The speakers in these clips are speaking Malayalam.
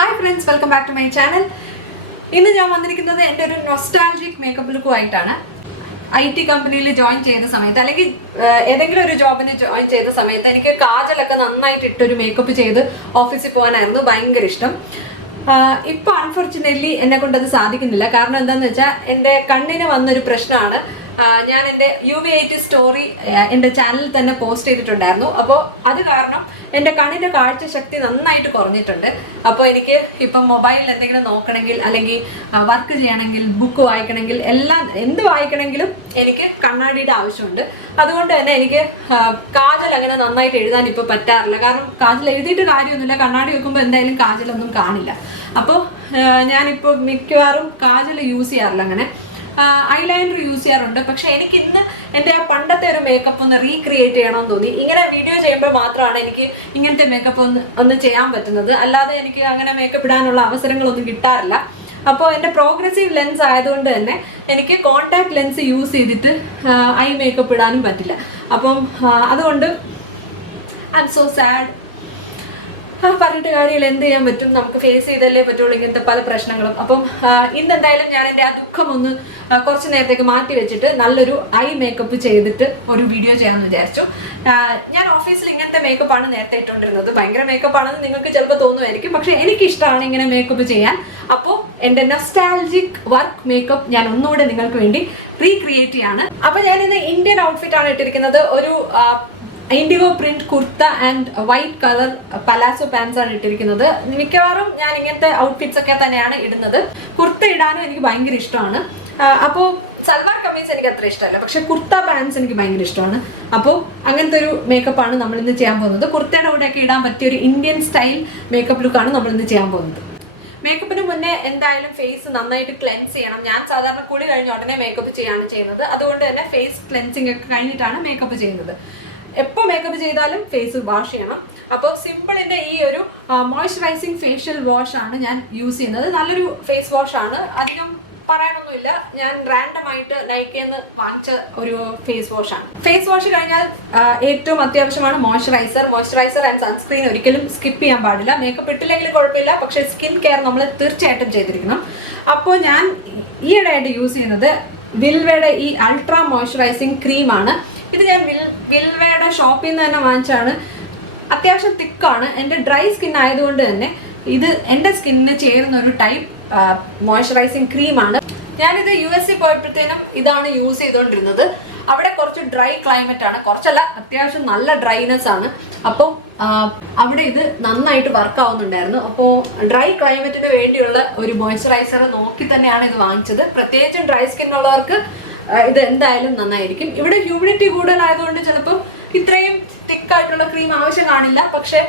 Hi friends, welcome back to my channel. ഇന്ന് ഞാൻ വന്നിരിക്കുന്നത് എൻ്റെ ഒരു നൊസ്റ്റാൾജിക് മേക്കപ്പ് ലുക്കുമായിട്ടാണ്. IT കമ്പനിയിൽ ജോയിൻ ചെയ്ത സമയത്ത് അല്ലെങ്കിൽ ഏതെങ്കിലും ഒരു ജോബിന് ജോയിൻ ചെയ്ത സമയത്ത് എനിക്ക് കാജലൊക്കെ നന്നായിട്ട് ഇട്ടൊരു മേക്കപ്പ് ചെയ്ത് ഓഫീസിൽ പോകാനായിരുന്നു ഭയങ്കര ഇഷ്ടം. ഇപ്പോൾ അൺഫോർച്ചുനേറ്റ്ലി എന്നെ കൊണ്ടത് സാധിക്കുന്നില്ല. കാരണം എന്താണെന്ന് വെച്ചാൽ എൻ്റെ കണ്ണിന് വന്നൊരു പ്രശ്നമാണ്. ഞാൻ എൻ്റെ UV80 സ്റ്റോറി എൻ്റെ ചാനലിൽ തന്നെ പോസ്റ്റ് ചെയ്തിട്ടുണ്ടായിരുന്നു. അപ്പോൾ അത് കാരണം എൻ്റെ കണ്ണിൻ്റെ കാഴ്ചശക്തി നന്നായിട്ട് കുറഞ്ഞിട്ടുണ്ട്. അപ്പോൾ എനിക്ക് ഇപ്പം മൊബൈലിൽ എന്തെങ്കിലും നോക്കണമെങ്കിൽ അല്ലെങ്കിൽ വർക്ക് ചെയ്യണമെങ്കിൽ ബുക്ക് വായിക്കണമെങ്കിൽ എല്ലാം എന്ത് വായിക്കണമെങ്കിലും എനിക്ക് കണ്ണാടിയുടെ ആവശ്യമുണ്ട്. അതുകൊണ്ട് തന്നെ എനിക്ക് കാജൽ അങ്ങനെ നന്നായിട്ട് എഴുതാൻ ഇപ്പോൾ പറ്റാറില്ല. കാരണം കാജൽ എഴുതിയിട്ട് കാര്യമൊന്നുമില്ല, കണ്ണാടി വെക്കുമ്പോൾ എന്തായാലും കാജലൊന്നും കാണില്ല. അപ്പോൾ ഞാനിപ്പോൾ മിക്കവാറും കാജൽ യൂസ് ചെയ്യാറില്ല. അങ്ങനെ ഐലൈനർ യൂസ് ചെയ്യാറുണ്ട്. പക്ഷെ എനിക്ക് ഇന്ന് എൻ്റെ ആ പണ്ടത്തെ ഒരു മേക്കപ്പ് ഒന്ന് റീക്രിയേറ്റ് ചെയ്യണമെന്ന് തോന്നി. ഇങ്ങനെ വീഡിയോ ചെയ്യുമ്പോൾ മാത്രമാണ് എനിക്ക് ഇങ്ങനത്തെ മേക്കപ്പ് ഒന്ന് ചെയ്യാൻ പറ്റുന്നത്. അല്ലാതെ എനിക്ക് അങ്ങനെ മേക്കപ്പ് ഇടാനുള്ള അവസരങ്ങളൊന്നും കിട്ടാറില്ല. അപ്പോൾ എൻ്റെ പ്രോഗ്രസീവ് ലെൻസ് ആയതുകൊണ്ട് തന്നെ എനിക്ക് കോണ്ടാക്ട് ലെൻസ് യൂസ് ചെയ്തിട്ട് ഐ മേക്കപ്പ് ഇടാനും പറ്റില്ല. അപ്പം അതുകൊണ്ട് ഐ എം സോ സാഡ്. പറഞ്ഞിട്ട് കാര്യമില്ല, എന്ത് ചെയ്യാൻ പറ്റും, നമുക്ക് ഫേസ് ചെയ്തല്ലേ പറ്റുള്ളൂ ഇങ്ങനത്തെ പല പ്രശ്നങ്ങളും. അപ്പം ഇന്നെന്തായാലും ഞാൻ എൻ്റെ ആ ദുഃഖം ഒന്ന് കുറച്ച് നേരത്തേക്ക് മാറ്റി വെച്ചിട്ട് നല്ലൊരു ഐ മേക്കപ്പ് ചെയ്തിട്ട് ഒരു വീഡിയോ ചെയ്യാമെന്ന് വിചാരിച്ചു. ഞാൻ ഓഫീസിൽ ഇങ്ങനത്തെ മേക്കപ്പാണ് നേരത്തെ ഇട്ടുകൊണ്ടിരുന്നത്. ഭയങ്കര മേക്കപ്പാണെന്ന് നിങ്ങൾക്ക് ചിലപ്പോൾ തോന്നുമായിരിക്കും, പക്ഷെ എനിക്കിഷ്ടമാണ് ഇങ്ങനെ മേക്കപ്പ് ചെയ്യാൻ. അപ്പോൾ എൻ്റെ നൊസ്റ്റാൾജിക് വർക്ക് മേക്കപ്പ് ഞാൻ ഒന്നുകൂടെ നിങ്ങൾക്ക് വേണ്ടി റീക്രിയേറ്റ് ചെയ്യാണ്. അപ്പോൾ ഞാനിന്ന് ഇന്ത്യൻ ഔട്ട്ഫിറ്റ് ആണ് ഇട്ടിരിക്കുന്നത്. ഒരു indigo print kurta and white colour palazzo pants ആണ് ഇട്ടിരിക്കുന്നത്. മിക്കവാറും ഞാൻ ഇങ്ങനത്തെ ഔട്ട്ഫിറ്റ്സ് ഒക്കെ തന്നെയാണ് ഇടുന്നത്. കുർത്ത ഇടാനും എനിക്ക് ഭയങ്കര ഇഷ്ടമാണ്. അപ്പോൾ സൽവാർ കമ്മീസ് എനിക്ക് അത്ര ഇഷ്ടമല്ല, പക്ഷെ കുർത്ത പാൻസ് എനിക്ക് ഭയങ്കര ഇഷ്ടമാണ്. അപ്പോൾ അങ്ങനത്തെ ഒരു മേക്കപ്പാണ് നമ്മൾ ഇന്ന് ചെയ്യാൻ പോകുന്നത്. കുർത്തയുടെ കൂടെയൊക്കെ ഇടാൻ പറ്റിയ ഒരു ഇന്ത്യൻ സ്റ്റൈൽ മേക്കപ്പ് ലുക്കാണ് നമ്മൾ ഇന്ന് ചെയ്യാൻ പോകുന്നത്. മേക്കപ്പിന് മുന്നേ എന്തായാലും ഫേസ് നന്നായിട്ട് ക്ലെൻസ് ചെയ്യണം. ഞാൻ സാധാരണ കുളി കഴിഞ്ഞ ഉടനെ മേക്കപ്പ് ചെയ്യാണ് ചെയ്യുന്നത്. അതുകൊണ്ട് തന്നെ ഫേസ് ക്ലെൻസിങ് ഒക്കെ കഴിഞ്ഞിട്ടാണ് മേക്കപ്പ് ചെയ്യുന്നത്. എപ്പോൾ മേക്കപ്പ് ചെയ്താലും ഫേസ് വാഷ് ചെയ്യണം. അപ്പോൾ സിമ്പിളിൻ്റെ ഈ ഒരു മോയ്സ്ചറൈസിങ് ഫേഷ്യൽ വാഷ് ആണ് ഞാൻ യൂസ് ചെയ്യുന്നത്. നല്ലൊരു ഫേസ് വാഷ് ആണ്, അധികം പറയാനൊന്നുമില്ല. ഞാൻ റാൻഡം ആയിട്ട് നൈക്കയിൽ വാങ്ങിച്ച ഒരു ഫേസ് വാഷ് ആണ്. ഫേസ് വാഷ് കഴിഞ്ഞാൽ ഏറ്റവും അത്യാവശ്യമാണ് മോയ്സ്ചറൈസർ ആൻഡ് സൺസ്ക്രീൻ ഒരിക്കലും സ്കിപ്പ് ചെയ്യാൻ പാടില്ല. മേക്കപ്പ് ഇട്ടില്ലെങ്കിലും കുഴപ്പമില്ല, പക്ഷേ സ്കിൻ കെയർ നമ്മൾ തീർച്ചയായിട്ടും ചെയ്തിരിക്കണം. അപ്പോൾ ഞാൻ ഈയിടെയായിട്ട് യൂസ് ചെയ്യുന്നത് വിൽവയുടെ ഈ അൾട്രാ മോയ്സ്ചറൈസിങ് ക്രീമാണ്. ഇത് ഞാൻ വിൽവയുടെ ഷോപ്പിൽ നിന്ന് തന്നെ വാങ്ങിച്ചാണ്. അത്യാവശ്യം തിക്കാണ്. എൻ്റെ ഡ്രൈ സ്കിൻ ആയതുകൊണ്ട് തന്നെ ഇത് എൻ്റെ സ്കിന്നിന് ചേരുന്ന ഒരു ടൈപ്പ് മോയ്സ്ചറൈസിങ് ക്രീമാണ്. ഞാനിത് USA പോയപ്പോഴത്തേനും ഇതാണ് യൂസ് ചെയ്തുകൊണ്ടിരുന്നത്. അവിടെ കുറച്ച് ഡ്രൈ ക്ലൈമറ്റ് ആണ്, കുറച്ചല്ല അത്യാവശ്യം നല്ല ഡ്രൈനെസ് ആണ്. അപ്പോൾ അവിടെ ഇത് നന്നായിട്ട് വർക്ക് ആവുന്നുണ്ടായിരുന്നു. അപ്പോൾ ഡ്രൈ ക്ലൈമറ്റിന് വേണ്ടിയുള്ള ഒരു മോയ്സ്ചറൈസർ നോക്കി തന്നെയാണ് ഇത് വാങ്ങിച്ചത്. പ്രത്യേകിച്ചും ഡ്രൈ സ്കിൻ ഉള്ളവർക്ക് ഇത് എന്തായാലും നന്നായിരിക്കും. ഇവിടെ ഹ്യൂമിഡിറ്റി കൂടുതലായതുകൊണ്ട് ചിലപ്പോൾ ഇത്രയും തിക്കായിട്ടുള്ള ക്രീം ആവശ്യം കാണില്ല, പക്ഷെ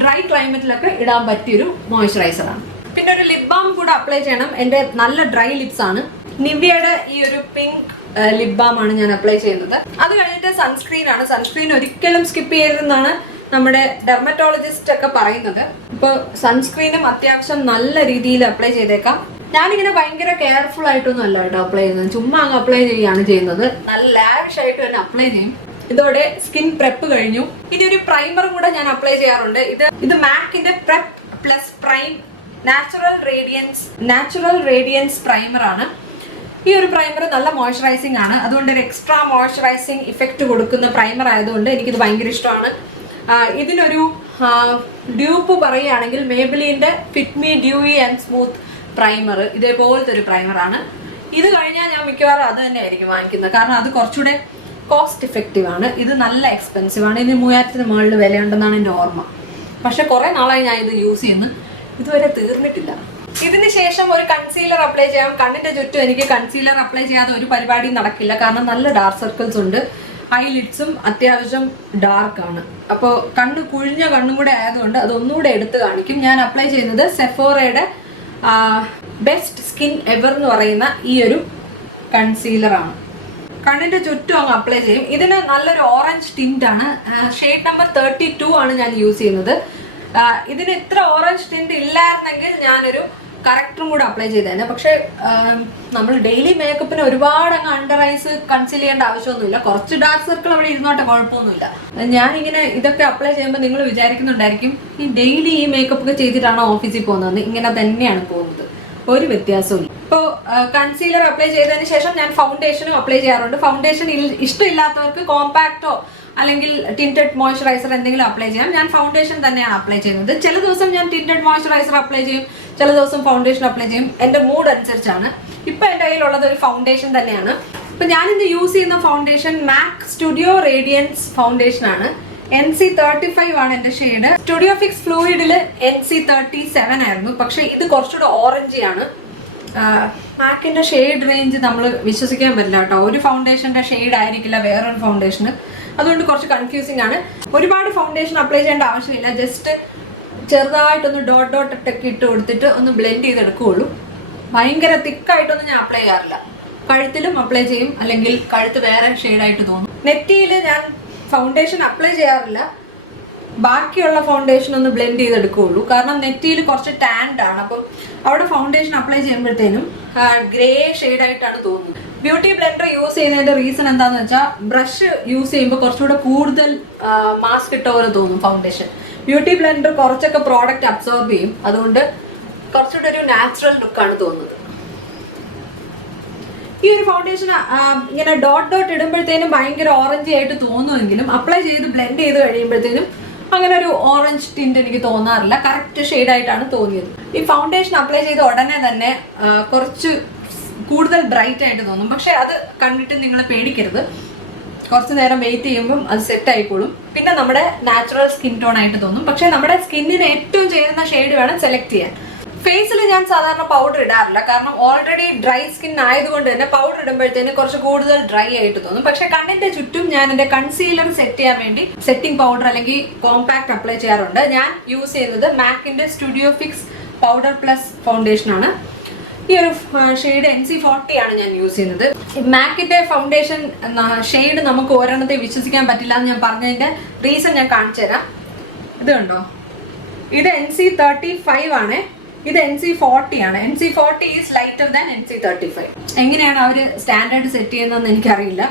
ഡ്രൈ ക്ലൈമറ്റിലൊക്കെ ഇടാൻ പറ്റിയൊരു മോയ്സ്ചറൈസറാണ്. പിന്നെ ഒരു ലിപ് ബാം കൂടെ അപ്ലൈ ചെയ്യണം. എൻ്റെ നല്ല ഡ്രൈ ലിപ്സ് ആണ്. നിവ്യയുടെ ഈ ഒരു പിങ്ക് ലിപ് ബാം ആണ് ഞാൻ അപ്ലൈ ചെയ്യുന്നത്. അത് കഴിഞ്ഞിട്ട് സൺസ്ക്രീൻ ആണ്. സൺസ്ക്രീൻ ഒരിക്കലും സ്കിപ്പ് ചെയ്യരുതെന്നാണ് നമ്മുടെ ഡെർമറ്റോളജിസ്റ്റ് ഒക്കെ പറയുന്നത്. ഇപ്പോൾ സൺസ്ക്രീനും അത്യാവശ്യം നല്ല രീതിയിൽ അപ്ലൈ ചെയ്തേക്കാം. ഞാനിങ്ങനെ ഭയങ്കര കെയർഫുൾ ആയിട്ടൊന്നും അല്ല കേട്ടോ അപ്ലൈ ചെയ്യുന്നത്. ചുമ്മാ അങ്ങ് അപ്ലൈ ചെയ്യുകയാണ് ചെയ്യുന്നത്. നല്ല ലാവിഷ് ആയിട്ട് തന്നെ അപ്ലൈ ചെയ്യും. ഇതോടെ സ്കിൻ പ്രെപ്പ് കഴിഞ്ഞു. ഇനി ഒരു പ്രൈമർ കൂടെ ഞാൻ അപ്ലൈ ചെയ്യാറുണ്ട്. ഇത് മാക്കിന്റെ prep plus prime natural radiance primer ആണ്. ഈ ഒരു പ്രൈമർ നല്ല മോയ്സ്ചറൈസിങ് ആണ്. അതുകൊണ്ട് ഒരു എക്സ്ട്രാ മോയ്സ്ചറൈസിങ് ഇഫക്റ്റ് കൊടുക്കുന്ന പ്രൈമർ ആയതുകൊണ്ട് എനിക്കിത് ഭയങ്കര ഇഷ്ടമാണ്. ഇതിനൊരു ഡ്യൂപ്പ് പറയുകയാണെങ്കിൽ മേബിലിന്റെ fit me dewy and smooth primer, ഇതേപോലത്തെ ഒരു പ്രൈമറാണ്. ഇത് കഴിഞ്ഞാൽ ഞാൻ മിക്കവാറും അത് തന്നെ ആയിരിക്കും വാങ്ങിക്കുന്നത്. കാരണം അത് കുറച്ചുകൂടെ കോസ്റ്റ് ഇഫക്റ്റീവ് ആണ്. ഇത് നല്ല എക്സ്പെൻസീവ് ആണ്. ഇതിന് 3000-ന് മുകളിൽ വിലയുണ്ടെന്നാണ് എൻ്റെ ഓർമ്മ. പക്ഷെ കുറേ നാളായി ഞാൻ ഇത് യൂസ് ചെയ്യുന്നു, ഇതുവരെ തീർന്നിട്ടില്ല. ഇതിന് ശേഷം ഒരു കൺസീലർ അപ്ലൈ ചെയ്യാം. കണ്ണിൻ്റെ ചുറ്റും എനിക്ക് കൺസീലർ അപ്ലൈ ചെയ്യാതെ ഒരു പരിപാടിയും നടക്കില്ല. കാരണം നല്ല ഡാർക്ക് സർക്കിൾസ് ഉണ്ട്. ഐലിഡ്സും അത്യാവശ്യം ഡാർക്കാണ്. അപ്പോൾ കണ്ണ് കുഴിഞ്ഞ കണ്ണും കൂടെ ആയതുകൊണ്ട് അതൊന്നുകൂടെ എടുത്ത് കാണിക്കും. ഞാൻ അപ്ലൈ ചെയ്യുന്നത് സെഫോറയുടെ ബെസ്റ്റ് സ്കിൻ എവർ എന്ന് പറയുന്ന ഈ ഒരു കൺസീലറാണ്. കണ്ണിൻ്റെ ചുറ്റും അങ്ങ് അപ്ലൈ ചെയ്യും. ഇതിന് നല്ലൊരു ഓറഞ്ച് ടിൻ്റ് ആണ്. ഷെയ്ഡ് നമ്പർ 32 ആണ് ഞാൻ യൂസ് ചെയ്യുന്നത്. ഇതിന് ഇത്ര ഓറഞ്ച് ടിൻ്റ് ഇല്ലായിരുന്നെങ്കിൽ ഞാനൊരു കറക്റ്ററും കൂടെ അപ്ലൈ ചെയ്തേനെ. പക്ഷെ നമ്മൾ ഡെയിലി മേക്കപ്പിന് ഒരുപാട് അങ്ങ് അണ്ടർ ഐസ് കൺസീൽ ചെയ്യേണ്ട ആവശ്യമൊന്നുമില്ല. കുറച്ച് ഡാർക്ക് സർക്കിൾ അവിടെ ഇരുന്നോട്ടെ, കുഴപ്പമൊന്നുമില്ല. ഞാനിങ്ങനെ ഇതൊക്കെ അപ്ലൈ ചെയ്യുമ്പോൾ നിങ്ങൾ വിചാരിക്കുന്നുണ്ടായിരിക്കും ഈ ഡെയിലി ഈ മേക്കപ്പ് ഒക്കെ ചെയ്തിട്ടാണോ ഓഫീസിൽ പോകുന്നത്. ഇങ്ങനെ തന്നെയാണ് പോകുന്നത്, ഒരു വ്യത്യാസവും. ഇപ്പോൾ കൺസീലർ അപ്ലൈ ചെയ്തതിന് ശേഷം ഞാൻ ഫൗണ്ടേഷനും അപ്ലൈ ചെയ്യാറുണ്ട്. ഫൗണ്ടേഷൻ ഇഷ്ടമില്ലാത്തവർക്ക് കോമ്പാക്റ്റോ അല്ലെങ്കിൽ ടിൻറ്റഡ് മോയ്സ്ചറൈസർ എന്തെങ്കിലും അപ്ലൈ ചെയ്യാം. ഞാൻ ഫൗണ്ടേഷൻ തന്നെയാണ് അപ്ലൈ ചെയ്യുന്നത്. ചില ദിവസം ഞാൻ ടിൻറ്റഡ് മോയ്സ്ചറൈസർ അപ്ലൈ ചെയ്യും, ചില ദിവസം ഫൗണ്ടേഷൻ അപ്ലൈ ചെയ്യും. എൻ്റെ മൂഡ് അനുസരിച്ചാണ്. ഇപ്പം എൻ്റെ കയ്യിലുള്ളത് ഒരു ഫൗണ്ടേഷൻ തന്നെയാണ്. ഇപ്പം ഞാനിന്ന് യൂസ് ചെയ്യുന്ന foundation MAC Studio Radiance foundation ആണ്. NC35 ആണ് എൻ്റെ ഷെയ്ഡ്. സ്റ്റുഡിയോ ഫിക്സ് ഫ്ലൂയിഡിൽ NC37 ആയിരുന്നു, പക്ഷെ ഇത് കുറച്ചുകൂടെ ഓറഞ്ച് ആണ്. മാക്കിന്റെ ഷെയ്ഡ് റേഞ്ച് നമ്മൾ വിശ്വസിക്കാൻ പറ്റില്ല കേട്ടോ. ഒരു ഫൗണ്ടേഷന്റെ ഷെയ്ഡ് ആയിരിക്കില്ല വേറൊരു ഫൗണ്ടേഷന്, അതുകൊണ്ട് കുറച്ച് കൺഫ്യൂസിങ് ആണ്. ഒരുപാട് ഫൗണ്ടേഷൻ അപ്ലൈ ചെയ്യേണ്ട ആവശ്യമില്ല. ജസ്റ്റ് ചെറുതായിട്ടൊന്ന് ഡോട്ട് ഡോട്ട് ഒക്കെ ഇട്ട് കൊടുത്തിട്ട് ഒന്ന് ബ്ലെൻഡ് ചെയ്തെടുക്കുകയുള്ളൂ. ഭയങ്കര തിക്കായിട്ടൊന്നും ഞാൻ അപ്ലൈ ചെയ്യാറില്ല. കഴുത്തിലും അപ്ലൈ ചെയ്യും, അല്ലെങ്കിൽ കഴുത്ത് വേറെ ഷെയ്ഡായിട്ട് തോന്നും. നെറ്റിയിൽ ഞാൻ ഫൗണ്ടേഷൻ അപ്ലൈ ചെയ്യാറില്ല, ബാക്കിയുള്ള ഫൗണ്ടേഷൻ ഒന്ന് ബ്ലെൻഡ് ചെയ്തെടുക്കുകയുള്ളൂ. കാരണം നെറ്റിയിൽ കുറച്ച് ടാൻഡ് ആണ്, അപ്പം അവിടെ ഫൗണ്ടേഷൻ അപ്ലൈ ചെയ്യുമ്പോഴത്തേനും ഗ്രേ ഷെയ്ഡായിട്ടാണ് തോന്നുന്നത്. ബ്യൂട്ടി ബ്ലെൻഡർ യൂസ് ചെയ്യുന്നതിന്റെ റീസൺ എന്താണെന്ന് വെച്ചാൽ ബ്രഷ് യൂസ് ചെയ്യുമ്പോൾ കുറച്ചുകൂടെ കൂടുതൽ മാസ്ക് ഇട്ട പോലെ തോന്നും ഫൗണ്ടേഷൻ. ബ്യൂട്ടി ബ്ലെൻഡർ കുറച്ചൊക്കെ പ്രോഡക്റ്റ് അബ്സോർബ് ചെയ്യും, അതുകൊണ്ട് കുറച്ചുകൂടെ ഒരു നാച്ചുറൽ ലുക്കാണ് തോന്നുന്നത്. ഈ ഒരു ഫൗണ്ടേഷൻ ഇങ്ങനെ ഡോട്ട് ഡോട്ട് ഇടുമ്പോഴത്തേനും ഭയങ്കര ഓറഞ്ച് ആയിട്ട് തോന്നുമെങ്കിലും അപ്ലൈ ചെയ്ത് ബ്ലെൻഡ് ചെയ്ത് കഴിയുമ്പോഴത്തേനും അങ്ങനെ ഒരു ഓറഞ്ച് ടിന്റ് എനിക്ക് തോന്നാറില്ല. കറക്റ്റ് ഷെയ്ഡായിട്ടാണ് തോന്നിയത്. ഈ ഫൗണ്ടേഷൻ അപ്ലൈ ചെയ്ത ഉടനെ തന്നെ കുറച്ച് കൂടുതൽ ബ്രൈറ്റ് ആയിട്ട് തോന്നും. പക്ഷെ അത് കണ്ടിട്ട് നിങ്ങൾ പേടിക്കരുത്. കുറച്ച് നേരം വെയിറ്റ് ചെയ്യുമ്പം അത് സെറ്റ് ആയിക്കോളും. പിന്നെ നമ്മുടെ നാച്ചുറൽ സ്കിൻ ടോൺ ആയിട്ട് തോന്നും. പക്ഷെ നമ്മുടെ സ്കിന്നിന് ഏറ്റവും ചേരുന്ന ഷെയ്ഡ് വേണം സെലക്ട് ചെയ്യാൻ. ഫേസിൽ ഞാൻ സാധാരണ പൗഡർ ഇടാറില്ല, കാരണം ഓൾറെഡി ഡ്രൈ സ്കിൻ ആയതുകൊണ്ട് തന്നെ പൗഡർ ഇടുമ്പോഴത്തേന് കുറച്ച് കൂടുതൽ ഡ്രൈ ആയിട്ട് തോന്നും. പക്ഷെ കണ്ണിന്റെ ചുറ്റും ഞാൻ എൻ്റെ കൺസീലർ സെറ്റ് ചെയ്യാൻ വേണ്ടി സെറ്റിംഗ് പൗഡർ അല്ലെങ്കിൽ കോമ്പാക്ട് അപ്ലൈ ചെയ്യാറുണ്ട്. ഞാൻ യൂസ് ചെയ്യുന്നത് മാക്കിന്റെ studio fix powder plus foundation ആണ്. ഈ ഒരു ഷെയ്ഡ് NC40 ആണ് ഞാൻ യൂസ് ചെയ്യുന്നത്. മാക്കിന്റെ ഫൗണ്ടേഷൻ ഷെയ്ഡ് നമുക്ക് ഒരെണ്ണത്തെ വിശ്വസിക്കാൻ പറ്റില്ല എന്ന് ഞാൻ പറഞ്ഞതിന്റെ റീസൺ ഞാൻ കാണിച്ചു തരാം. ഇത് കണ്ടോ, ഇത് NC35 ആണ്, ഇത് NC40 ആണ്. NC40 is lighter than NC35. എങ്ങനെയാണ് അവർ സ്റ്റാൻഡേർഡ് സെറ്റ് ചെയ്യുന്നതെന്ന് എനിക്കറിയില്ല.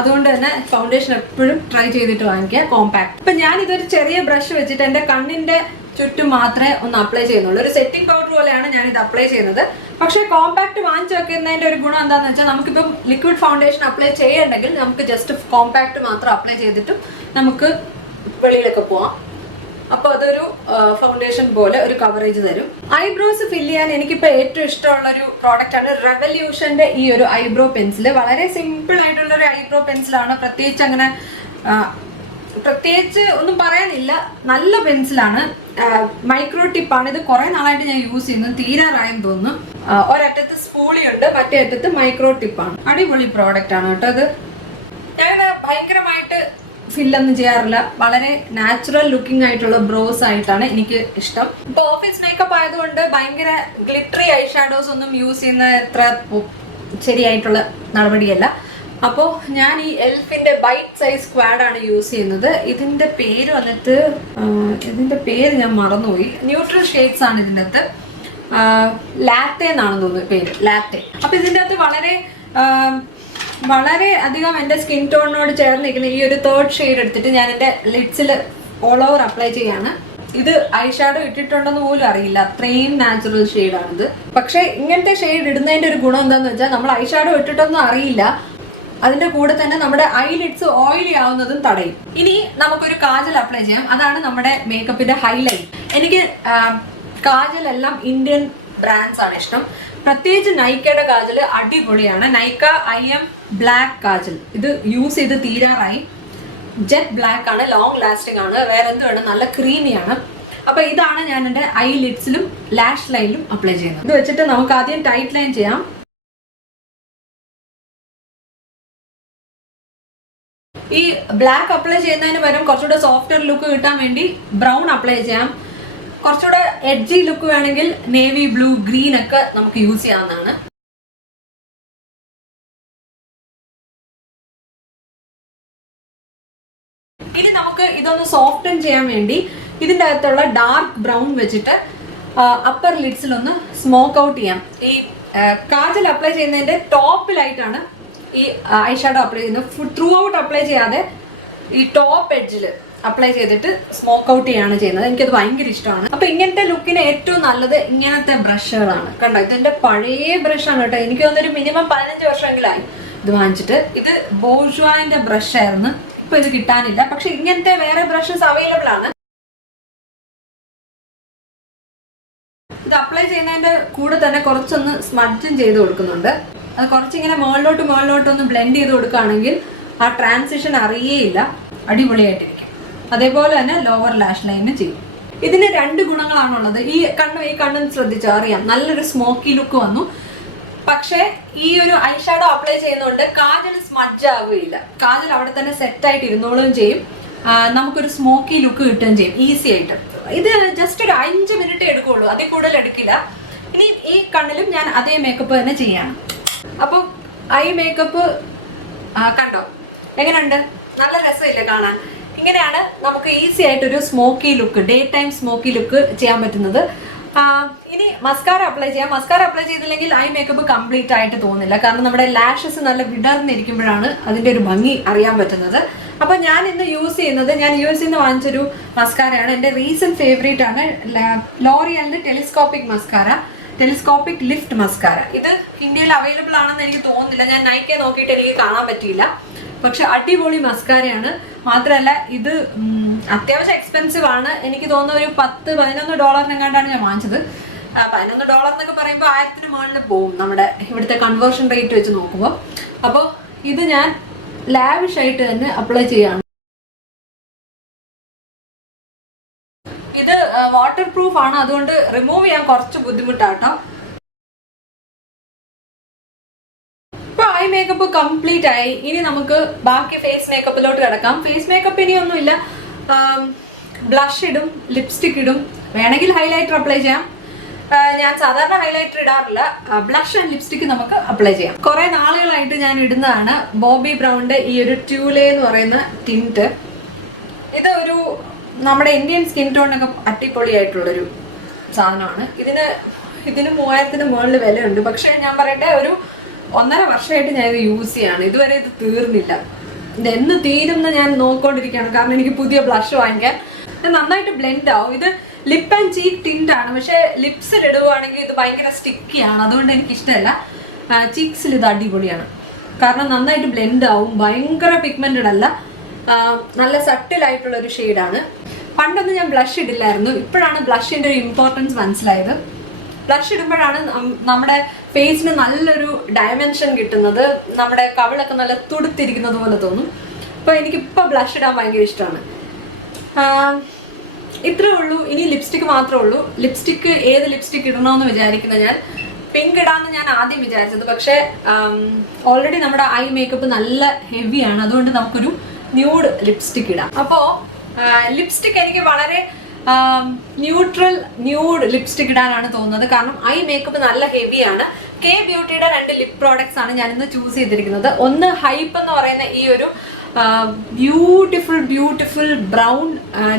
അതുകൊണ്ട് തന്നെ ഫൗണ്ടേഷൻ എപ്പോഴും ട്രൈ ചെയ്തിട്ട് വാങ്ങിക്കുക കോമ്പാക്ട്. ഇപ്പം ഞാൻ ഇതൊരു ചെറിയ ബ്രഷ് വെച്ചിട്ട് എൻ്റെ കണ്ണിന്റെ ചുറ്റും മാത്രമേ ഒന്ന് അപ്ലൈ ചെയ്യുന്നുള്ളൂ. ഒരു സെറ്റിംഗ് പൗഡർ പോലെയാണ് ഞാൻ ഇത് അപ്ലൈ ചെയ്യുന്നത്. പക്ഷേ കോമ്പാക്ട് വാങ്ങിച്ചു വെക്കുന്നതിൻ്റെ ഒരു ഗുണം എന്താണെന്ന് വെച്ചാൽ നമുക്കിപ്പം ലിക്വിഡ് ഫൗണ്ടേഷൻ അപ്ലൈ ചെയ്യണമെങ്കിൽ നമുക്ക് ജസ്റ്റ് കോമ്പാക്ട് മാത്രം അപ്ലൈ ചെയ്തിട്ടും നമുക്ക് വെളിയിലൊക്കെ പോവാം. അപ്പോൾ അതൊരു ഫൗണ്ടേഷൻ പോലെ ഒരു കവറേജ് തരും. ഐബ്രോസ് ഫില്ല് ചെയ്യാൻ എനിക്കിപ്പോൾ ഏറ്റവും ഇഷ്ടമുള്ള ഒരു പ്രോഡക്റ്റ് ആണ് റെവല്യൂഷന്റെ ഈ ഒരു ഐബ്രോ പെൻസിൽ. വളരെ സിമ്പിൾ ആയിട്ടുള്ള ഒരു ഐബ്രോ പെൻസിലാണ്. പ്രത്യേകിച്ച് ഒന്നും പറയാനില്ല, നല്ല പെൻസിലാണ്. മൈക്രോ ടിപ്പാണ്. ഇത് കുറെ നാളായിട്ട് ഞാൻ യൂസ് ചെയ്യുന്നത്, തീരാറായെന്ന് തോന്നുന്നു. ഒരറ്റത്ത് സ്പൂളി ഉണ്ട്, മറ്റേ അറ്റത്ത് മൈക്രോ ടിപ്പാണ്. അടിപൊളി പ്രോഡക്റ്റ് ആണ് കേട്ടോ ഇത്. ഞാൻ ഭയങ്കരമായിട്ട് ഫില്ലൊന്നും ചെയ്യാറില്ല. വളരെ നാച്ചുറൽ ലുക്കിംഗ് ആയിട്ടുള്ള ബ്രോസ് ആയിട്ടാണ് എനിക്ക് ഇഷ്ടം. ഇപ്പൊ ഓഫീസ് മേക്കപ്പ് ആയതുകൊണ്ട് ഭയങ്കര ഗ്ലിറ്ററി ഐ ഷാഡോസ് ഒന്നും യൂസ് ചെയ്യുന്ന അത്ര ശരിയായിട്ടുള്ള നടപടിയല്ല. അപ്പോൾ ഞാൻ ഈ എൽഫിന്റെ ബൈറ്റ് സൈസ് സ്ക്വാഡ് ആണ് യൂസ് ചെയ്യുന്നത്. ഇതിന്റെ പേര് വന്നിട്ട് ഞാൻ മറന്നുപോയി. ന്യൂട്രൽ ഷെയ്ഡ്സ് ആണ് ഇതിൻ്റെ അകത്ത്. ലാറ്റെ എന്നാണ് തോന്നുന്നത് പേര്, ലാറ്റെ. അപ്പൊ ഇതിൻ്റെ അകത്ത് വളരെ അധികം എൻ്റെ സ്കിൻ ടോണിനോട് ചേർന്ന് നിൽക്കുന്ന ഈ ഒരു തേർഡ് ഷെയ്ഡ് എടുത്തിട്ട് ഞാൻ എൻ്റെ ലിഡ്സിൽ ഓൾ ഓവർ അപ്ലൈ ചെയ്യാണ്. ഇത് ഐ ഷാഡോ ഇട്ടിട്ടുണ്ടെന്ന് പോലും അറിയില്ല, അത്രയും നാച്ചുറൽ ഷെയ്ഡാണിത്. പക്ഷേ ഇങ്ങനത്തെ ഷെയ്ഡ് ഇടുന്നതിൻ്റെ ഒരു ഗുണം എന്താണെന്ന് വെച്ചാൽ നമ്മൾ ഐ ഷാഡോ ഇട്ടിട്ടൊന്നും അറിയില്ല, അതിന്റെ കൂടെ തന്നെ നമ്മുടെ ഐലിഡ്സ് ഓയിലി ആവുന്നതും തടയും. ഇനി നമുക്കൊരു കാജൽ അപ്ലൈ ചെയ്യാം. അതാണ് നമ്മുടെ മേക്കപ്പിന്റെ ഹൈലൈറ്റ്. എനിക്ക് കാജൽ എല്ലാം ഇന്ത്യൻ ബ്രാൻഡ്സ് ആണ് ഇഷ്ടം. പ്രത്യേകിച്ച് നൈക്കയുടെ കാജൽ അടിപൊളിയാണ്. നൈക്ക IM ബ്ലാക്ക് കാജൽ ഇത് യൂസ് ചെയ്ത് തീരാറായി. ജെറ്റ് ബ്ലാക്ക് ആണ്, ലോങ് ലാസ്റ്റിംഗ് ആണ്, വേറെ എന്ത് വേണം, നല്ല ക്രീമിയാണ്. അപ്പൊ ഇതാണ് ഞാൻ എൻ്റെ ഐലിഡ്സിലും ലാഷ് ലൈനിലും അപ്ലൈ ചെയ്യുന്നത്. ഇത് വെച്ചിട്ട് നമുക്ക് ആദ്യം ടൈറ്റ് ലൈൻ ചെയ്യാം. ഈ ബ്ലാക്ക് അപ്ലൈ ചെയ്യുന്നതിന് പകരം കുറച്ചുകൂടെ സോഫ്റ്റർ ലുക്ക് കിട്ടാൻ വേണ്ടി ബ്രൗൺ അപ്ലൈ ചെയ്യാം. കുറച്ചുകൂടെ എഡ്ജി ലുക്ക് വേണമെങ്കിൽ നേവി ബ്ലൂ, ഗ്രീൻ ഒക്കെ നമുക്ക് യൂസ് ചെയ്യാവുന്നതാണ്. ഇനി നമുക്ക് ഇതൊന്ന് സോഫ്റ്റൻ ചെയ്യാൻ വേണ്ടി ഇതിൻ്റെ അകത്തുള്ള ഡാർക്ക് ബ്രൗൺ വെച്ചിട്ട് അപ്പർ ലിഡ്സിലൊന്ന് സ്മോക്ക് ഔട്ട് ചെയ്യാം. ഈ കാജൽ അപ്ലൈ ചെയ്യുന്നതിന്റെ ടോപ്പിലായിട്ടാണ് ഈ ഐ ഷാഡോ അപ്ലൈ ചെയ്യുന്നത്. ത്രൂ ഔട്ട് അപ്ലൈ ചെയ്യാതെ ഈ ടോപ്പ് എഡ്ജിൽ അപ്ലൈ ചെയ്തിട്ട് സ്മോക്ക് ഔട്ട് ചെയ്യാണ് ചെയ്യുന്നത്. എനിക്കത് ഭയങ്കര ഇഷ്ടമാണ്. അപ്പൊ ഇങ്ങനത്തെ ലുക്കിന് ഏറ്റവും നല്ലത് ഇങ്ങനത്തെ ബ്രഷുകളാണ്. കണ്ടോ, ഇതെന്റെ പഴയ ബ്രഷാണ് കേട്ടോ. എനിക്ക് തോന്നുന്നൊരു മിനിമം 15 വർഷമെങ്കിലായി ഇത് വാങ്ങിച്ചിട്ട്. ഇത് ബോർഷ്വാന്റെ ബ്രഷ് ആയിരുന്നു. ഇപ്പൊ ഇത് കിട്ടാനില്ല. പക്ഷെ ഇങ്ങനത്തെ വേറെ ബ്രഷസ് അവൈലബിൾ ആണ്. ഇത് അപ്ലൈ ചെയ്യുന്നതിന്റെ കൂടെ തന്നെ കുറച്ചൊന്ന് സ്മഡ്ജും ചെയ്ത് കൊടുക്കുന്നുണ്ട്. അത് കുറച്ചിങ്ങനെ മുകളിലോട്ടൊന്ന് ബ്ലെൻഡ് ചെയ്ത് കൊടുക്കുകയാണെങ്കിൽ ആ ട്രാൻസിഷൻ അറിയേയില്ല, അടിപൊളിയായിട്ടിരിക്കും. അതേപോലെ തന്നെ ലോവർ ലാഷ് ലൈന് ചെയ്യും. ഇതിന് 2 ഗുണങ്ങളാണുള്ളത്. ഈ കണ്ണും ശ്രദ്ധിച്ചോ, അറിയാം നല്ലൊരു സ്മോക്കി ലുക്ക് വന്നു. പക്ഷേ ഈ ഒരു ഐ ഷാഡോ അപ്ലൈ ചെയ്യുന്നതുകൊണ്ട് കാജൽ സ്മഡ്ജ് ആവുകയില്ല. കാജൽ അവിടെ തന്നെ സെറ്റ് ആയിട്ട് ഇരുന്നോളുകയും ചെയ്യും. നമുക്കൊരു സ്മോക്കി ലുക്ക് കിട്ടുകയും ചെയ്യും ഈസി ആയിട്ട്. ഇത് ജസ്റ്റ് ഒരു 5 മിനിറ്റ് എടുക്കുള്ളൂ, അതിൽ കൂടുതൽ എടുക്കില്ല. ഇനി ഈ കണ്ണിലും ഞാൻ അതേ മേക്കപ്പ് തന്നെ ചെയ്യാണ്. അപ്പം ഐ മേക്കപ്പ് കണ്ടോ എങ്ങനെയുണ്ട്? നല്ല രസമില്ലേ കാണാൻ? ഇങ്ങനെയാണ് നമുക്ക് ഈസി ആയിട്ടൊരു smoky look, day time smoky look ചെയ്യാൻ പറ്റുന്നത്. ഇനി മസ്കാര അപ്ലൈ ചെയ്യാം. മസ്കാര അപ്ലൈ ചെയ്തില്ലെങ്കിൽ ഐ മേക്കപ്പ് കംപ്ലീറ്റ് ആയിട്ട് തോന്നില്ല. കാരണം നമ്മുടെ ലാഷസ് നല്ല വിടർന്നിരിക്കുമ്പോഴാണ് അതിൻ്റെ ഒരു ഭംഗി അറിയാൻ പറ്റുന്നത്. അപ്പൊ ഞാൻ ഇന്ന് യൂസ് ചെയ്യുന്നത്, ഞാൻ യുഎസിൽ നിന്ന് വാങ്ങിച്ചൊരു മസ്കാരയാണ്. എൻ്റെ റീസെന്റ് ഫേവറേറ്റ് ആണ് ലോറിയലിന്റെ telescopic mascara, telescopic lift mascara. ഇത് ഇന്ത്യയിൽ അവൈലബിൾ ആണെന്ന് എനിക്ക് തോന്നുന്നില്ല. ഞാൻ നൈക്കെ നോക്കിയിട്ട് എനിക്ക് കാണാൻ പറ്റിയില്ല. പക്ഷെ അടിപൊളി മസ്കാരയാണ്. മാത്രമല്ല ഇത് അത്യാവശ്യം എക്സ്പെൻസീവ് ആണ്. എനിക്ക് തോന്നുന്ന ഒരു $10-11 ഞാൻ വാങ്ങിച്ചത്. $11 എന്നൊക്കെ പറയുമ്പോൾ 1000-ന് മുകളിൽ പോവും നമ്മുടെ ഇവിടുത്തെ കൺവേർഷൻ റേറ്റ് വെച്ച് നോക്കുമ്പോൾ. അപ്പോൾ ഇത് ഞാൻ ലാവിഷ് ആയിട്ട് തന്നെ അപ്ലൈ ചെയ്യാണ്. ഇത് വാട്ടർ പ്രൂഫ് ആണ്, അതുകൊണ്ട് റിമൂവ് ചെയ്യാൻ കുറച്ച് ബുദ്ധിമുട്ടാട്ടോ. ഐ മേക്കപ്പ് കംപ്ലീറ്റ് ആയി. ഇനി നമുക്ക് ബാക്കി ഫേസ് മേക്കപ്പിലോട്ട് കിടക്കാം. ഫേസ് മേക്കപ്പ് ഇനിയൊന്നുമില്ല. ബ്ലഷ് ഇടും, ലിപ്സ്റ്റിക് ഇടും, വേണമെങ്കിൽ ഹൈലൈറ്റർ അപ്ലൈ ചെയ്യാം. ഞാൻ സാധാരണ ഹൈലൈറ്റർ ഇടാറില്ല. ബ്ലഷ് ആൻഡ് ലിപ്സ്റ്റിക് നമുക്ക് അപ്ലൈ ചെയ്യാം. കുറെ നാളുകളായിട്ട് ഞാൻ ഇടുന്നതാണ് ബോബി ബ്രൗണിന്റെ ഈ ഒരു ട്യൂലെ എന്ന് പറയുന്ന ടിന്റ്. ഇത് ഒരു നമ്മുടെ ഇന്ത്യൻ സ്കിൻ ടോണിനൊക്കെ അടിപൊളിയായിട്ടുള്ളൊരു സാധനമാണ്. ഇതിന് 3000-ന് മുകളിൽ വിലയുണ്ട്. പക്ഷെ ഞാൻ പറയട്ടെ, ഒരു 1.5 വർഷമായിട്ട് ഞാൻ ഇത് യൂസ് ചെയ്യാണ്. ഇതുവരെ ഇത് തീർന്നില്ല. ഇത് എന്ന് തീരും എന്ന് ഞാൻ നോക്കിക്കൊണ്ടിരിക്കുകയാണ്. കാരണം എനിക്ക് പുതിയ ബ്ലഷ് വാങ്ങിക്കാൻ. ഇത് നന്നായിട്ട് ബ്ലെൻഡ് ആവും. ഇത് ലിപ്പ് ആൻഡ് ചീക്ക് ടിന്റ് ആണ്. പക്ഷെ ലിപ്സിൽ ഇടുകയാണെങ്കിൽ ഇത് ഭയങ്കര സ്റ്റിക്കിയാണ്. അതുകൊണ്ട് എനിക്ക് ഇഷ്ടമല്ല. ചീക്സിൽ ഇത് അടിപൊളിയാണ്. കാരണം നന്നായിട്ട് ബ്ലെൻഡ് ആവും. ഭയങ്കര പിഗ്മെന്റഡ് അല്ല, നല്ല സട്ടിലായിട്ടുള്ള ഒരു ഷെയ്ഡാണ്. പണ്ടൊന്നും ഞാൻ ബ്ലഷ് ഇടില്ലായിരുന്നു. ഇപ്പോഴാണ് ബ്ലഷിന്റെ ഒരു ഇമ്പോർട്ടൻസ് മനസ്സിലായത്. ബ്ലഷ് ഇടുമ്പോഴാണ് നമ്മുടെ ഫേസിന് നല്ലൊരു ഡയമെൻഷൻ കിട്ടുന്നത്. നമ്മുടെ കവിളൊക്കെ നല്ല തുടുത്തിരിക്കുന്നത് പോലെ തോന്നും. അപ്പോൾ എനിക്കിപ്പോൾ ബ്ലഷ് ഇടാൻ ഭയങ്കര ഇഷ്ടമാണ്. ഇത്രേ ഉള്ളൂ. ഇനി ലിപ്സ്റ്റിക്ക് മാത്രമേ ഉള്ളൂ. ലിപ്സ്റ്റിക്ക് ഏത് ലിപ്സ്റ്റിക്ക് ഇടണമെന്ന് വിചാരിക്കുന്നത് ഞാൻ പിങ്ക് ഇടാമെന്ന് ഞാൻ ആദ്യം വിചാരിച്ചത്. പക്ഷേ ഓൾറെഡി നമ്മുടെ ഐ മേക്കപ്പ് നല്ല ഹെവിയാണ്. അതുകൊണ്ട് നമുക്കൊരു ന്യൂഡ് ലിപ്സ്റ്റിക്ക് ഇടാം. അപ്പോൾ ലിപ്സ്റ്റിക്ക് എനിക്ക് വളരെ ന്യൂട്രൽ ന്യൂഡ് ലിപ്സ്റ്റിക് ഇടാനാണ് തോന്നുന്നത്. കാരണം ഐ മേക്കപ്പ് നല്ല ഹെവിയാണ്. കെ ബ്യൂട്ടിയുടെ 2 ലിപ് പ്രോഡക്ട്സ് ആണ് ഞാൻ ഇന്ന് ചൂസ് ചെയ്തിരിക്കുന്നത്. ഒന്ന് ഹൈപ്പ് എന്ന് പറയുന്ന ഈ ഒരു beautiful brown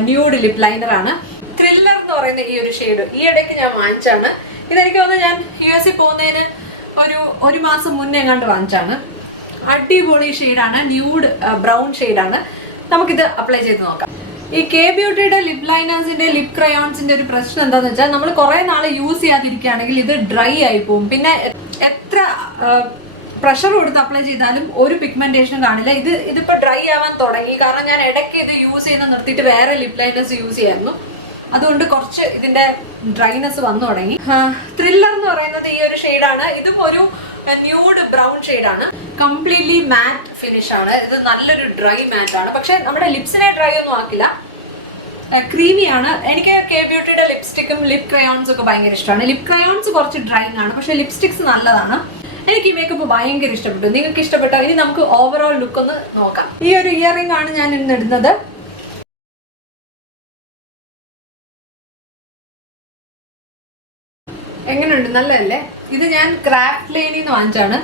nude lip liner ആണ്. ത്രില്ലർ എന്ന് പറയുന്ന ഈ ഒരു ഷെയ്ഡ് ഈ ഇടയ്ക്ക് ഞാൻ വാങ്ങിച്ചാണ്. ഇതെനിക്ക് തോന്നുന്നു ഞാൻ യുഎസിൽ പോകുന്നതിന് ഒരു മാസം മുന്നേ എങ്ങാണ്ട് വാങ്ങിച്ചാണ്. അടിപൊളി ഷെയ്ഡാണ്, ന്യൂഡ് ബ്രൗൺ ഷെയ്ഡാണ്. നമുക്കിത് അപ്ലൈ ചെയ്ത് നോക്കാം. ഈ കെ ബ്യൂട്ടിയുടെ ലിപ് ലൈനേഴ്സിന്റെ ലിപ് ക്രയോൺസിന്റെ ഒരു പ്രശ്നം എന്താണെന്ന് വെച്ചാൽ, നമ്മൾ കുറെ നാൾ യൂസ് ചെയ്യാതിരിക്കുകയാണെങ്കിൽ ഇത് ഡ്രൈ ആയി പോകും. പിന്നെ എത്ര പ്രഷർ കൊടുത്ത് അപ്ലൈ ചെയ്താലും ഒരു പിഗ്മെന്റേഷനും കാണില്ല. ഇതിപ്പോൾ ഡ്രൈ ആവാൻ തുടങ്ങി. കാരണം ഞാൻ ഇടയ്ക്ക് ഇത് യൂസ് ചെയ്യുന്ന നിർത്തിയിട്ട് വേറെ ലിപ് ലൈനേഴ്സ് യൂസ് ചെയ്യായിരുന്നു. അതുകൊണ്ട് കുറച്ച് ഇതിന്റെ ഡ്രൈനെസ് വന്നു തുടങ്ങി. ത്രില്ലർ എന്ന് പറയുന്നത് ഈ ഒരു ഷെയ്ഡാണ്. ഇതും ഒരു ന്യൂഡ് ബ്രൗൺ ഷെയ്ഡാണ്. കംപ്ലീറ്റ്ലി മാറ്റ് ഫിനിഷ് ആണ്. ഇത് നല്ലൊരു ഡ്രൈ മാറ്റ് ആണ്. പക്ഷെ നമ്മുടെ ലിപ്സിനെ ഡ്രൈ ഒന്നും ആക്കില്ല. ക്രീമിയാണ്. എനിക്ക് കെ ബ്യൂട്ടിയുടെ ലിപ്സ്റ്റിക്കും ലിപ് ക്രയോൺസും ഒക്കെ ഭയങ്കര ഇഷ്ടമാണ്. ലിപ് ക്രയോൺസ് കുറച്ച് ഡ്രൈങ് ആണ്, പക്ഷെ ലിപ്സ്റ്റിക്സ് നല്ലതാണ്. എനിക്ക് ഈ മേക്കപ്പ് ഭയങ്കര ഇഷ്ടപ്പെട്ടു. നിങ്ങൾക്ക് ഇഷ്ടപ്പെട്ടോ? ഇനി നമുക്ക് ഓവറോൾ ലുക്ക് ഒന്ന് നോക്കാം. ഈ ഒരു ഇയറിംഗ് ആണ് ഞാൻ ഇന്ന് ഇടുന്നത്. എങ്ങനെയുണ്ട്? നല്ലതല്ലേ? ഇത് ഞാൻ ക്രാഫ്റ്റ് ലൈനിൽ നിന്ന് വാങ്ങിച്ചാണ്.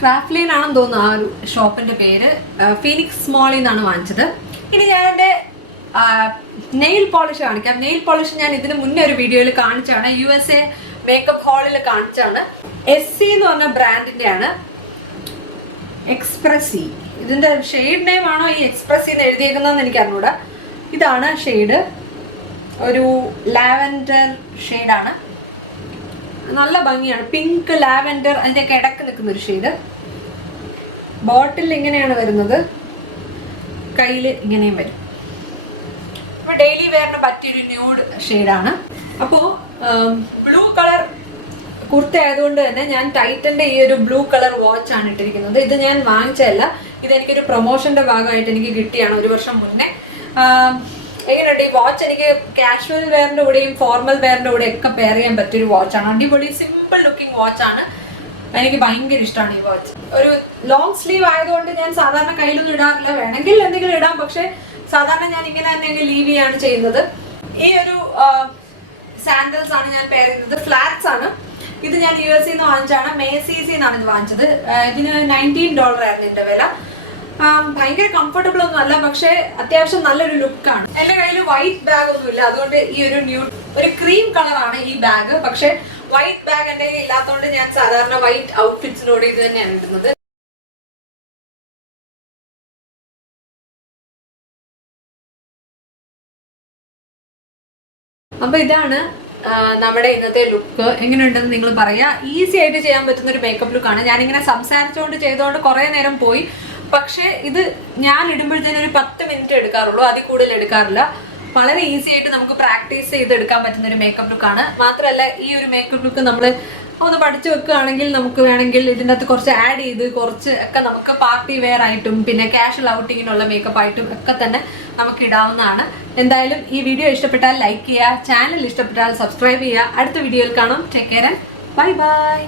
ക്രാഫ്റ്റ് ലൈൻ ആണെന്ന് തോന്നുന്നു ആ ഒരു ഷോപ്പിന്റെ പേര്. ഫീനിക്സ് മോളിൽ നിന്നാണ് വാങ്ങിച്ചത്. ഇനി ഞാൻ എൻ്റെ നെയിൽ പോളിഷ് കാണിക്കാം. നെയിൽ പോളിഷ് ഞാൻ ഇതിന് മുന്നേ ഒരു വീഡിയോയിൽ കാണിച്ചാണ്, USA മേക്കപ്പ് ഹാളിൽ കാണിച്ചാണ്. SC എന്ന് പറഞ്ഞ ബ്രാൻഡിന്റെ ആണ്, എക്സ്പ്രസി. ഇതിന്റെ ഷെയ്ഡ് നെയിം ആണോ ഈ എക്സ്പ്രസി എന്ന് എഴുതിയേക്കുന്നതെന്ന് എനിക്ക് അറിഞ്ഞൂടാ. ഇതാണ് ഷെയ്ഡ്, ഒരു ലാവൻഡർ ഷെയ്ഡാണ്, നല്ല ഭംഗിയാണ്. പിങ്ക് ലാവൻഡർ അതിൻ്റെയൊക്കെ ഇടക്ക് നിൽക്കുന്ന ഒരു ഷെയ്ഡ്. ബോട്ടിൽ ഇങ്ങനെയാണ് വരുന്നത്, കയ്യിൽ ഇങ്ങനെയും വരും. അപ്പോൾ ഡെയിലി വെയറിന് പറ്റിയൊരു ന്യൂഡ് ഷെയ്ഡാണ്. അപ്പോൾ ബ്ലൂ കളർ കുർത്ത ആയതുകൊണ്ട് തന്നെ ഞാൻ ടൈറ്റന്റെ ഈ ഒരു ബ്ലൂ കളർ വാച്ച് ആണ് ഇട്ടിരിക്കുന്നത്. ഇത് ഞാൻ വാങ്ങിച്ചതല്ല, ഇതെനിക്കൊരു പ്രൊമോഷന്റെ ഭാഗമായിട്ട് എനിക്ക് കിട്ടിയാണ് 1 വർഷം മുന്നേ. എങ്ങനെയുണ്ട് ഈ വാച്ച്? എനിക്ക് കാഷ്വൽ വെയറിന്റെ കൂടെയും ഫോർമൽ വെയറിന്റെ കൂടെ ഒക്കെ പെയർ ചെയ്യാൻ പറ്റിയൊരു വാച്ചാണ്. അടിപൊളി സിമ്പിൾ ലുക്കിംഗ് വാച്ചാണ്, എനിക്ക് ഭയങ്കര ഇഷ്ടമാണ് ഈ വാച്ച്. ഒരു ലോങ് സ്ലീവ് ആയതുകൊണ്ട് ഞാൻ സാധാരണ കയ്യിലൊന്നും ഇടാറില്ല, വേണമെങ്കിൽ എന്തെങ്കിലും ഇടാം, പക്ഷെ സാധാരണ ഞാൻ ഇങ്ങനെ തന്നെ ലീവ് ചെയ്യാണ് ചെയ്യുന്നത്. ഈ ഒരു സാൻഡൽസ് ആണ് ഞാൻ പെയർ ചെയ്യുന്നത്, ഫ്ലാറ്റ്സ് ആണ്. ഇത് ഞാൻ USA നിന്ന് വാങ്ങിച്ചാണ്, മേസീസിൽ നിന്നാണ് ഇത് വാങ്ങിച്ചത്. ഇതിന് $19 ആയിരുന്നു ഇതിന്റെ വില. ഭയങ്കര കംഫർട്ടബിൾ ഒന്നും അല്ല, പക്ഷെ അത്യാവശ്യം നല്ലൊരു ലുക്കാണ്. എന്റെ കയ്യിൽ വൈറ്റ് ബാഗ് ഒന്നും ഇല്ല, അതുകൊണ്ട് ഈ ഒരു ഒരു ക്രീം കളറാണ് ഈ ബാഗ്. പക്ഷെ വൈറ്റ് ബാഗ് എന്റെ കയ്യിൽ ഇല്ലാത്തതുകൊണ്ട് ഞാൻ സാധാരണ വൈറ്റ് ഔട്ട്ഫിറ്റ്സിനോട് ഇത് തന്നെയാണ് ഇടുന്നത്. അപ്പൊ ഇതാണ് നമ്മുടെ ഇന്നത്തെ ലുക്ക്. എങ്ങനെയുണ്ടെന്ന് നിങ്ങൾ പറയാ. ഈസി ആയിട്ട് ചെയ്യാൻ പറ്റുന്ന ഒരു മേക്കപ്പ് ലുക്കാണ്. ഞാനിങ്ങനെ സംസാരിച്ചുകൊണ്ട് ചെയ്തുകൊണ്ട് കുറെ നേരം പോയി, പക്ഷെ ഇത് ഞാൻ ഇടുമ്പോഴത്തേനും ഒരു 10 മിനിറ്റ് എടുക്കാറുള്ളൂ, അതിൽ കൂടുതൽ എടുക്കാറില്ല. വളരെ ഈസി ആയിട്ട് നമുക്ക് പ്രാക്ടീസ് ചെയ്തെടുക്കാൻ പറ്റുന്ന ഒരു മേക്കപ്പ് ലുക്കാണ്. മാത്രമല്ല ഈ ഒരു മേക്കപ്പ് ലുക്ക് നമ്മൾ ഒന്ന് പഠിച്ചു വെക്കുകയാണെങ്കിൽ നമുക്ക് വേണമെങ്കിൽ ഇതിൻ്റെ അകത്ത് കുറച്ച് ആഡ് ചെയ്ത് കുറച്ച് ഒക്കെ നമുക്ക് പാർട്ടി വെയർ ആയിട്ടും പിന്നെ കാഷ്വൽ ഔട്ടിങ്ങിനുള്ള മേക്കപ്പ് ആയിട്ടും ഒക്കെ തന്നെ നമുക്ക് ഇടാവുന്നതാണ്. എന്തായാലും ഈ വീഡിയോ ഇഷ്ടപ്പെട്ടാൽ ലൈക്ക് ചെയ്യുക, ചാനൽ ഇഷ്ടപ്പെട്ടാൽ സബ്സ്ക്രൈബ് ചെയ്യുക. അടുത്ത വീഡിയോയിൽ കാണാം. Take care and bye bye.